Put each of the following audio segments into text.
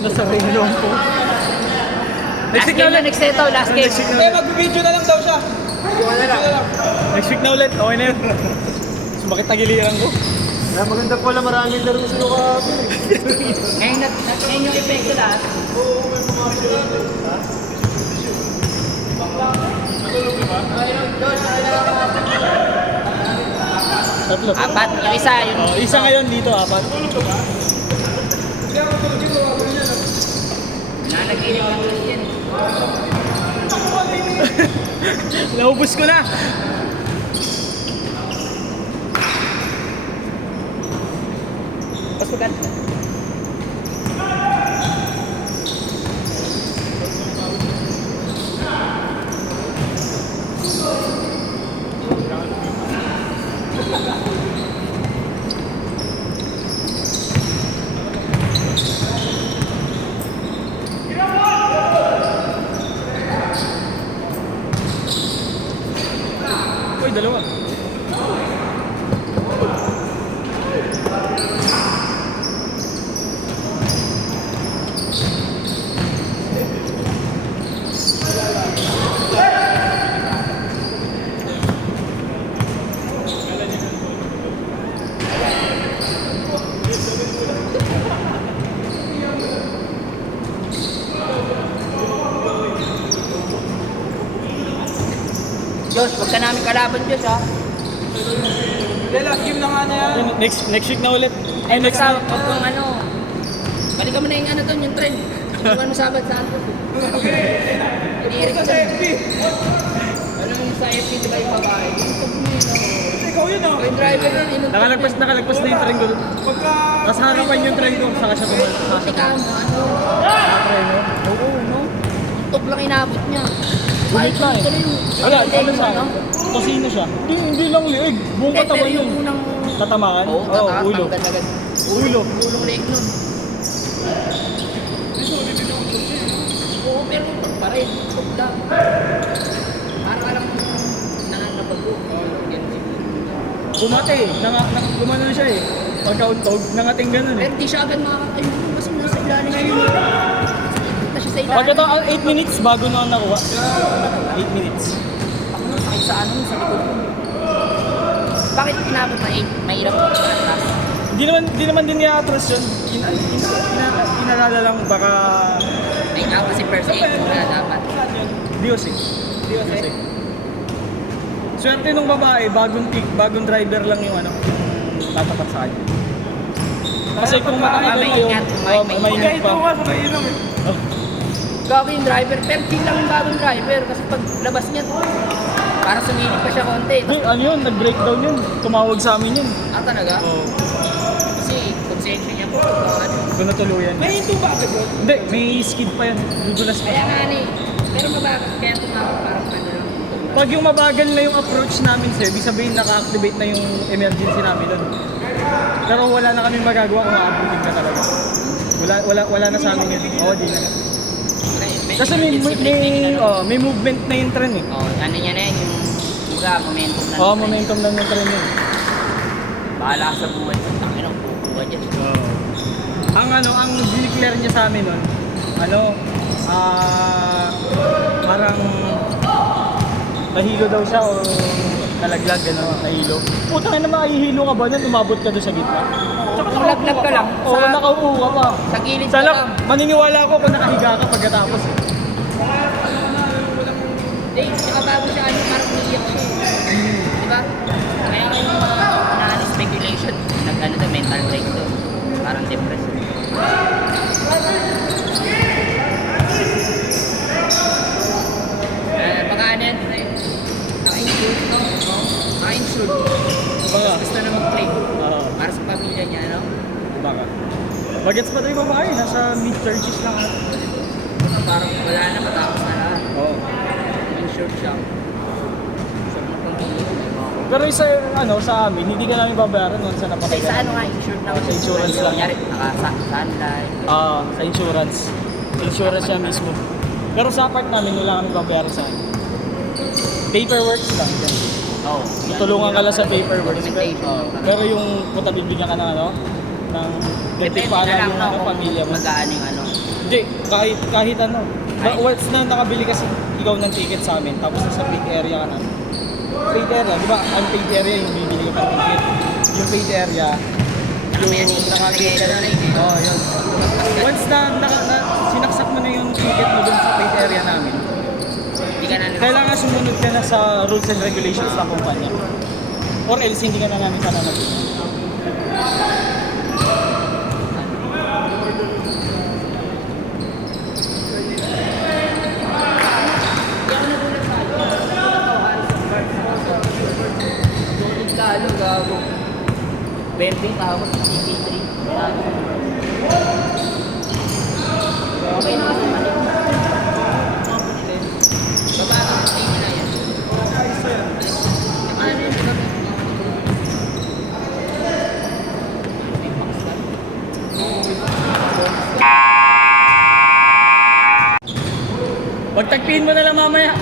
Nasa ringlong po. Last game na next neto, last game. Hindi, mag-video na lang daw siya. Next week na ulit. Okay na yun. Sumakit na giliran ko. Maganda pala, maraming laro sa kahapon. Ngayon yung epekto lahat. Tatlo. Apat, yung isa, yung... Oh, isa ngayon dito, apat. Nanaginip lang kasi yan. Naubos ko na. Pasukan. Uy, dalawa. Diyos, huwag ka namin kalaban, Diyos, ha? Hindi, last game na nga na yan. Next week na ulit. Ay, basta, huwag kang ano. Balikan mo na yung ano doon, yung trend. Iwan mo Sabad Santos. Iniirik Sa ko. FB. Ano yung sa FP, di ba yung babae? Yung tag mo yun, Ikaw yun ah. yung driver nun, inuntog Nakalagpas na yung train ko. Pagka... Nasa harapan yung train ko, saka siya tumal. Tika mo, ano? Oo, no? Tug lang inabot niya. Bumit na eh. Wala, ano siya? Tosino siya. Hindi lang liig. Buong katawan yun. Yung unang... Tatamaan? Oo, tataas, ulo. agad-agad. Ulo. Ulong leeg nun. Oo, pero tug pa rin. Tug lang. Parang alam mo, nangangabago. Bumate. Gumano na siya eh. Pagkauntog, nangating ganun eh. Pero di siya agad makakain kasi nasa ilalim siya yun. Na siya sa ilalim. Pag ito, 8 minutes bago na ako nakuha. 8 minutes. Ako nung sakit sa ano, sa likod ko. Bakit inabot na 8? Mahirap mo sa atras. Hindi naman din i-atras yun. Inalala lang baka... Ay, ako kasi first aid muna dapat. Dios eh. Dios eh. Swerte nung babae, bagong driver lang yung ano, tatapat sa kanya. Kasi kung makakita mo yung... maingat. Ito nga sa kainom eh. Gago yung driver, pero di lang yung bagong driver kasi pag labas niya, parang sumilip pa siya konti. Hey, ano yun? Nag-breakdown yun. Tumawag sa amin yun. Ah, talaga? Oo. Kasi konsensya niya po, ano. Kung natuluyan. May hinto ba agad yun? Hindi, may skid pa yan. Dudulas pa. Kaya nga ni, pero mabakit, kaya tumawag parang ano lang. Pag yung mabagal na yung approach namin sir, ibig sabihin naka-activate na yung emergency namin doon. Pero wala na kami magagawa kung aabutin ka talaga. Wala na sa amin yun. Oo, di na. Kasi may movement na yung tren eh. Oh, ano niya na yun, yung momentum na. Oo, momentum lang yung tren yun. Bahala ka sa buhay, tangin ang kukuha dyan. Ang declare niya sa amin nun, parang nahilo daw siya o nalaglag, nahilo. Putang ina, makahihilo ka ba nun? Umabot ka doon sa gitna. Laglag ka lang. Oo, nakaupo ka pa. Sa gilid ka Sana, lang. maniniwala ako kung nakahiga ka pagkatapos eh. Hindi, saka bago siya, ano, parang umiiyak siya. Diba? Kaya kayo yung mga speculation, nag-ano na mental breakdown. Parang depressed. Baka ano yan, naka-insured, no? Naka-insured. Baka. Gusto na mag-play. Oo, Para sa pamilya niya, no? baka. Bagets pa tayo babae, nasa mid-30s lang. Parang wala na, matapos na lahat. Oo. Insured siya. Pero sa amin, hindi ka namin babayaran once na napatay Kasi ka. sa ano nga, insured na. Sa insurance lang. Kunyari, naka-sunlight. Sa insurance. Insurance siya mismo. Pero sa part namin, wala kami babayaran sa amin. Paperworks lang. Yan. Oo. Tutulungan ka lang sa paperwork. Documentation. Pero yung punta bibigyan ka ng ng Depende ganti para na lang yung no, kung pamilya mo. magkano yung ano. Hindi, kahit ano. Kahit- Once na nakabili kasi ikaw ng ticket sa amin, tapos nasa paid area ka na. Paid area, di ba? Ang paid area yung bibili ka ng ticket. Yung paid area, Ano yan eh, nakabigay ka na rin eh. oh, yun. Once na sinaksak mo na yung ticket mo dun sa paid area namin, Hindi ka na kailangan sumunod ka na sa rules and regulations ng kumpanya. Or else hindi ka na namin sana nabili. Lalo, gago. 20 tapos CP3. Okay na kasi mali. Baba ka, same na yan. Ano yun? May box lang. Pagtagpiin mo na lang mamaya.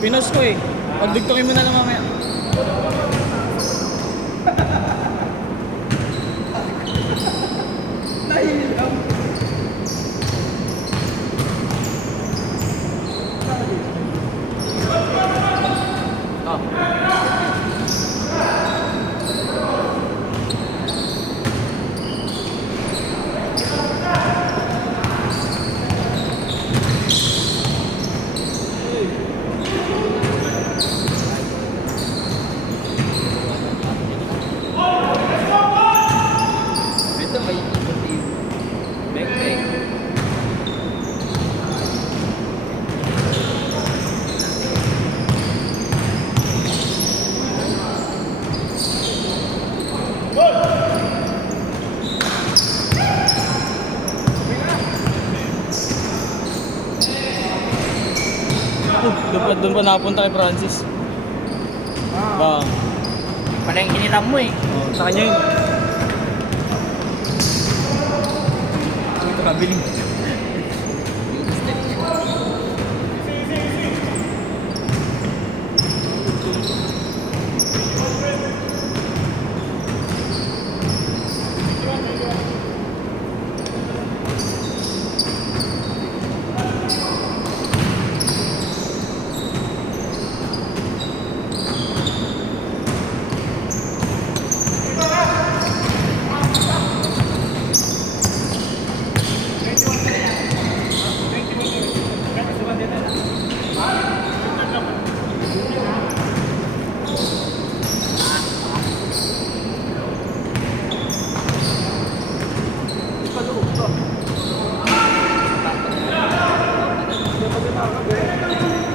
Pinos ko eh. Pagdugtungin mo na lang mamaya. Oh. Ito may ikot yung backpack. Doon pa napunta kay Francis. Ba, Pala yung hiniram mo eh. oh, sa kanya yun. Ito kabiling.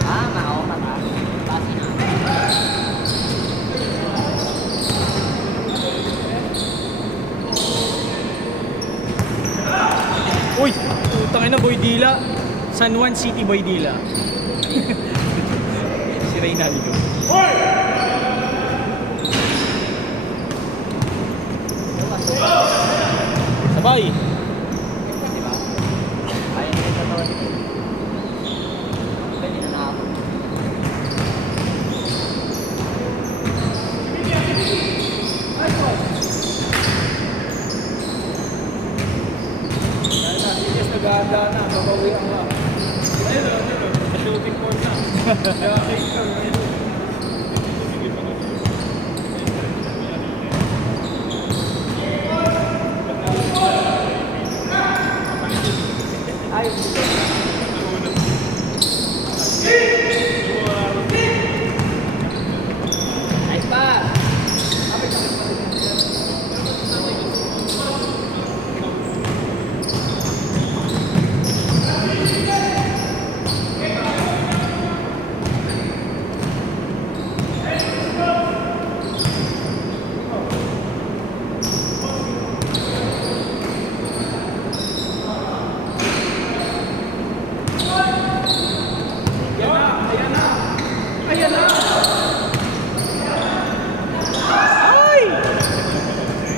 Tama, ako kata. Pasi na. Uy! Utangin na Boy Dila. San Juan City Boy Dila. Si Reynaldo. Sabay! Diba? Ayaw nila sa tawad ito. Pwede na nakapon. Yes, nag-aanda na. Babawi ang mga. Shooting court na. Nice pa!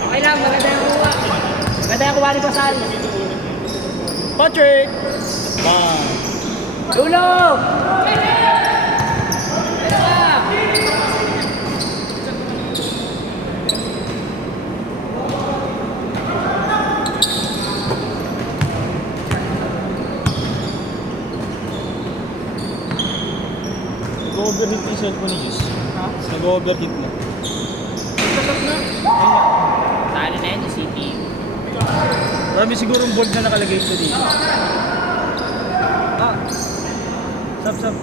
Okay lang, maganda yung kuha. Maganda yung kuha ni Pasal. Patrick! Bang! Tulog! Nag-overheat yung cellphone ni Jis. Ha? Nag-overheat na. Tatak na. Sa ano na yun, yung CPU. Marami sigurong board na nakalagay ito dito. Ah! Sap.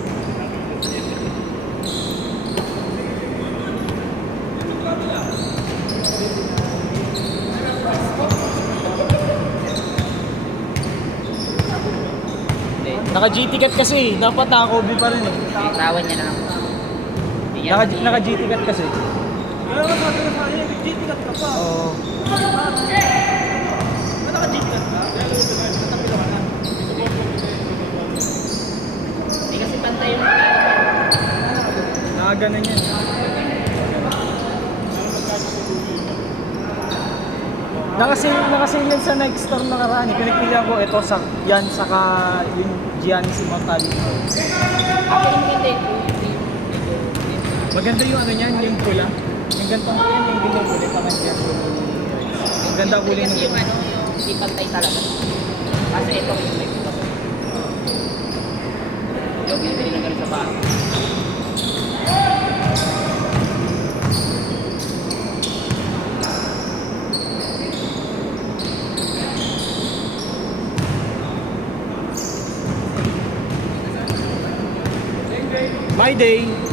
Hindi. Naka-GT cut kasi. Dapat naka-Kobe pa rin eh. Bitawan niya na lang. Hindi niya Naka-GT cut kasi. Kaya nga sabi na sa akin, GT-cut ka pa. Oo. Ba't naka-GT-cut ka? Natapilo ka na. Hindi kasi pantay yung Nakaganan yan. Nakasilid sa next store na karaan. Pinagpilihan ko ito sa yan saka yung Giannis Immortality. Actually, maganda yun. Maganda yung ano niyan, yung pula. Yung gantong yan, yung ganyang kulay pa kanya. Ang ganda ang kulay Kasi ng yung ano, yung hindi pantay talaga. Kasi ito yung may putas. Yung binibili ng ganun sa bahay. My day!